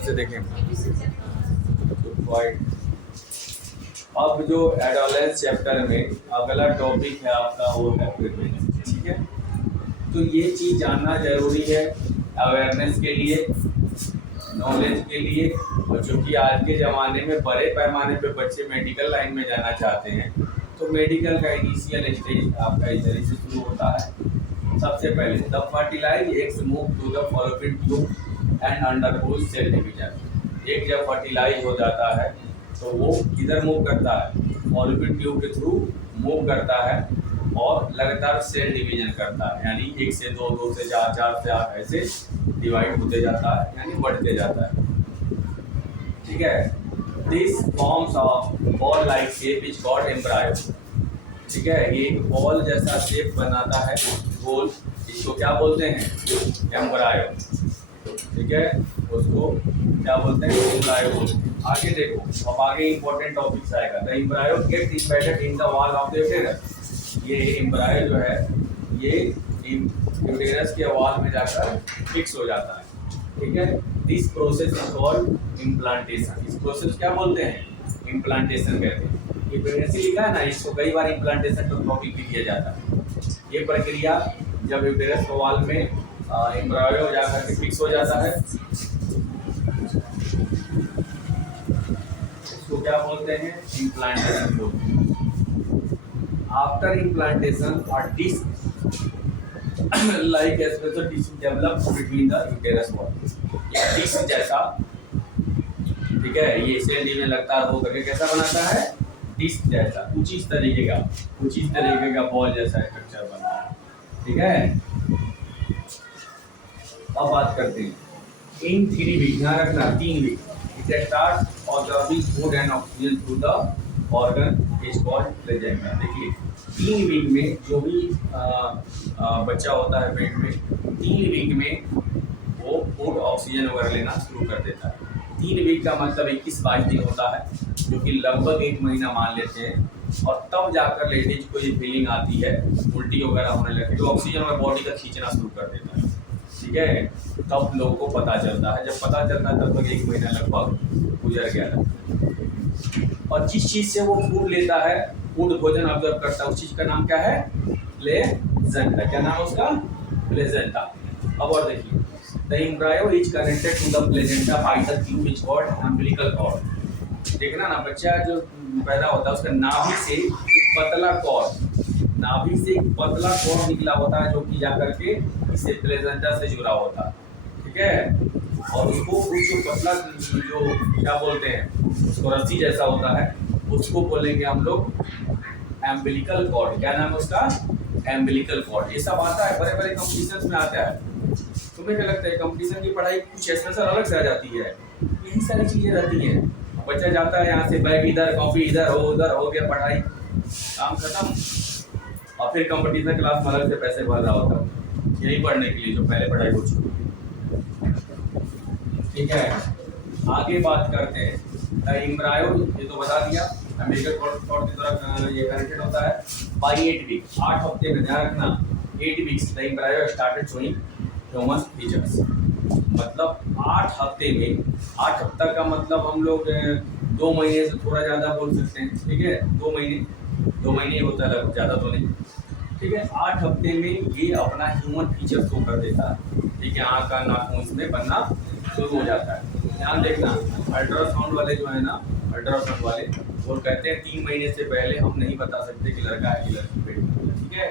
से देखें पॉइंट। अब जो एडोलेंस चैप्टर में अगला टॉपिक है आपका वो है प्रेगनेंसी। ठीक है, तो ये चीज़ जानना जरूरी है अवेयरनेस के लिए, नॉलेज के लिए। और चूँकि आज के ज़माने में बड़े पैमाने पे बच्चे मेडिकल लाइन में जाना चाहते हैं, तो मेडिकल का इनिशियल स्टेज आपका इस तरह से शुरू होता है। सबसे पहले the fertilise eggs move to the fallopian tube and undergoes cell division. एक जब फर्टिलाइज हो जाता है तो वो किधर मूव करता है? फॉलोपियन ट्यूब के थ्रू मूव करता है और लगातार सेल डिवीजन करता है, यानी 1 से 2, 2 से 4, 4 से 8 ऐसे डिवाइड होते जाता है, यानी बढ़ते जाता है। ठीक है, this forms of ball like shape is called embryo. ठीक है, ये एक बॉल जैसा शेप बनाता है गोल, इसको क्या बोलते हैं? एम्ब्रायो। ठीक है, उसको क्या बोलते हैं? एम्ब्रायो बोलते हैं। आगे देखो, अब आगे इंपॉर्टेंट टॉपिक्स आएगा। The embryo get embedded in the wall of the uterus. ये एम्ब्रायो जो है ये यूटेरस के वॉल में जाकर फिक्स हो जाता है। ठीक है, this process is called implantation. इस प्रोसेस क्या बोलते हैं? इम्प्लांटेशन कहते हैं। ये प्रेगनेंसी लिखा है ना, इसको कई बार इम्प्लांटेशन का टॉपिक भी किया जाता है। ये प्रक्रिया जब यूटेरस के वॉल में एम्ब्रायो जाकर के फिक्स हो जाता है, इसको क्या बोलते हैं? इम्प्लांटेशन बोलते हैं। After implantation a disc like a special tissue develops between the uterus wall। ये डिस्क जैसा, ठीक है, ये सेल डिवीजन लगातार हो करके कैसा बनाता है? डिस्क जैसा, कुछ इस तरीके का बॉल जैसा स्ट्रक्चर बनता है। ठीक है, अब बात करते हैं इन 3 वीक। ध्यान रखना 3 week it start observing food and oxygen through the organ is called placenta. देखिए 3 वीक में जो भी बच्चा होता है पेट में, 3 वीक में वो फूड ऑक्सीजन वगैरह लेना शुरू कर देता है। 3 वीक का मतलब 21-22 दिन होता है, जो कि लगभग 1 महीना मान लेते हैं। और तब जाकर लेडीज को ये फीलिंग आती है, उल्टी वगैरह होने लगती है, तो ऑक्सीजन वगैरह बॉडी का खींचना शुरू कर देता है। ठीक है, तब लोगों को पता चलता है। जब पता चलता है तब तक 1 महीना लगभग गुजर गया था। और जिस चीज़ से वो फूड लेता है, फूड भोजन ऑब्जर्व करता है, उस चीज़ का नाम क्या है? प्लेजेंटा। क्या नाम है उसका? प्लेजेंटा। अब और देखिए, the embryo is connected to the placenta by the tube is called umbilical cord. देखना ना, बच्चा जो पैदा होता है उसका नाभि से एक पतला कॉर्ड निकला होता है, जो कि जाकर के इससे प्लेजेंटा से जुड़ा होता है। ठीक है, और उसको कुछ पतला जो क्या बोलते हैं, उसको रस्सी जैसा होता है, उसको बोलेंगे हम लोग एम्बिलिकल कॉर्ड। क्या नाम है उसका? Umbilical cord. ये सब आता है, बड़े बड़े कंपटीशन में आता है। तुम्हें क्या लगता है कंपटीशन की पढ़ाई कुछ स्पेशल अलग से आ जाती है? यही सारी चीज़ें रहती हैं। बच्चा जाता है यहाँ से, बैग इधर, कॉपी इधर हो गया, पढ़ाई काम खत्म, और फिर कंपटीशन क्लास में अलग से पैसे भर रहा होता है यही पढ़ने के लिए जो पहले पढ़ाई हो चुकी है। ठीक है, आगे बात करते हैं एम्ब्रायो। ये तो बता दिया, अम्बिलिकल कॉर्ड की तरह ये कनेक्टेड होता है बाय 8 वीक। 8 हफ्ते में, ध्यान रखना 8 weeks the embryo started showing human features. मतलब 8 हफ्ते में, 8 हफ्ता का मतलब हम लोग 2 महीने से थोड़ा ज़्यादा बोल सकते हैं। ठीक है, 2 महीने होता है, ज़्यादा तो नहीं। ठीक है, 8 हफ्ते में ये अपना ह्यूमन फीचर शो कर देता है। ठीक है, आँख का नाखून इसमें बनना शुरू हो जाता है। ध्यान देखना, अल्ट्रासाउंड वाले जो है ना, अल्ट्रासाउंड वाले वो कहते हैं 3 महीने से पहले हम नहीं बता सकते कि लड़का है कि लड़की पेट में। ठीक है,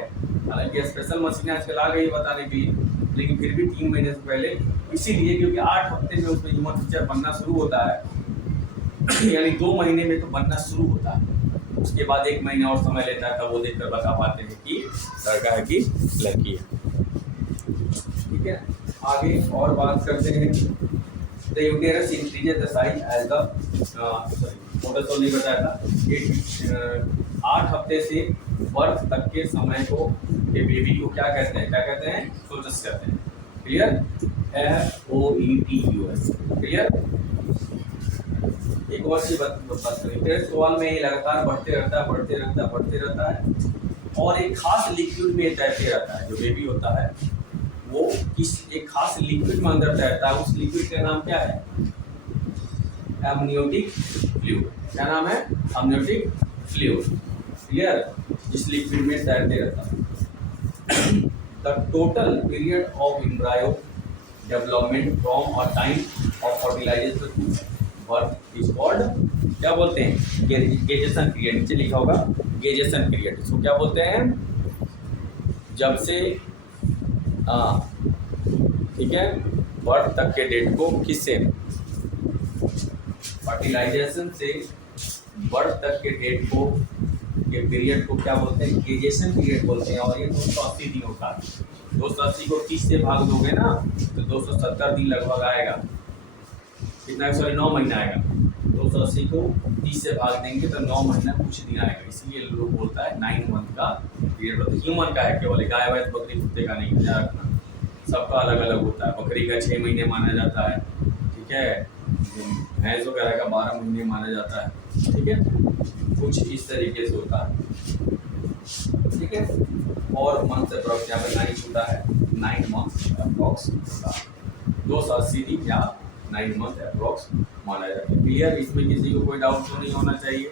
हालांकि स्पेशल मशीन आजकल आ गई बताने के लिए, लेकिन फिर भी 3 महीने से पहले, इसीलिए क्योंकि 8 हफ्ते में उसमें ह्यूमन फीचर बनना शुरू होता है यानी 2 महीने में तो बनना शुरू होता है। उसके बाद 1 महीना और समय लेता है, तब वो देखकर बता पाते हैं कि लड़का है कि लड़की है। ठीक है, आगे और बात करते हैं। The uterus increases the size as the model तो नहीं बताया था। 8 हफ्ते से बर्थ तक के समय को ये बेबी को क्या कहते हैं? फोटस कहते हैं। क्लियर? FOETUS। क्लियर? एक और चीज बात करें, यूटेरस वॉल में ये लगातार बढ़ते रहता है और एक खास लिक्विड में तैरते रहता है। जो बेबी होता है वो किस एक खास लिक्विड में अंदर तैरता है। उस लिक्विड का नाम क्या है? Amniotic fluid. क्या नाम है? Amniotic fluid. क्लियर? जिस लिक्विड में तैरते रहता है। The total period of embryo development from a time of fertilisation to birth is called, क्या बोलते हैं? Gestation period. नीचे लिखा होगा गेजेशन पीरियड। इसको क्या बोलते हैं? जब से ठीक है, बर्थ तक के डेट को किससे? फर्टिलाइजेशन से बर्थ तक के डेट को, के पीरियड को क्या बोलते हैं? गेजेशन पीरियड बोलते हैं। और ये 280 दिन होता है। 280 को 30 से भाग दोगे ना तो 270 दिन लगभग आएगा। कितना? सॉरी 9 महीना आएगा। 280 को 30 से भाग देंगे तो 9 महीना कुछ दिन आएगा। इसलिए लोग बोलता है 9 मंथ का पीरियड होता है। ह्यूमन का है केवल, गाय भैंस बकरी कुत्ते का नहीं, ध्यान रखना। सबका अलग अलग होता है। बकरी का 6 महीने माना जाता है, ठीक है। भैंस वगैरह का 12 महीने माना जाता है, ठीक है। कुछ इस तरीके से होता है, ठीक है। और मंथ अप्रॉक्स यहाँ पे 9 होता है, 9 मंथ अप्रॉक्स होता है। 280 दिन या 9 मंथ अप्रॉक्स माना जाता है। क्लियर? इसमें किसी को कोई डाउट तो नहीं होना चाहिए।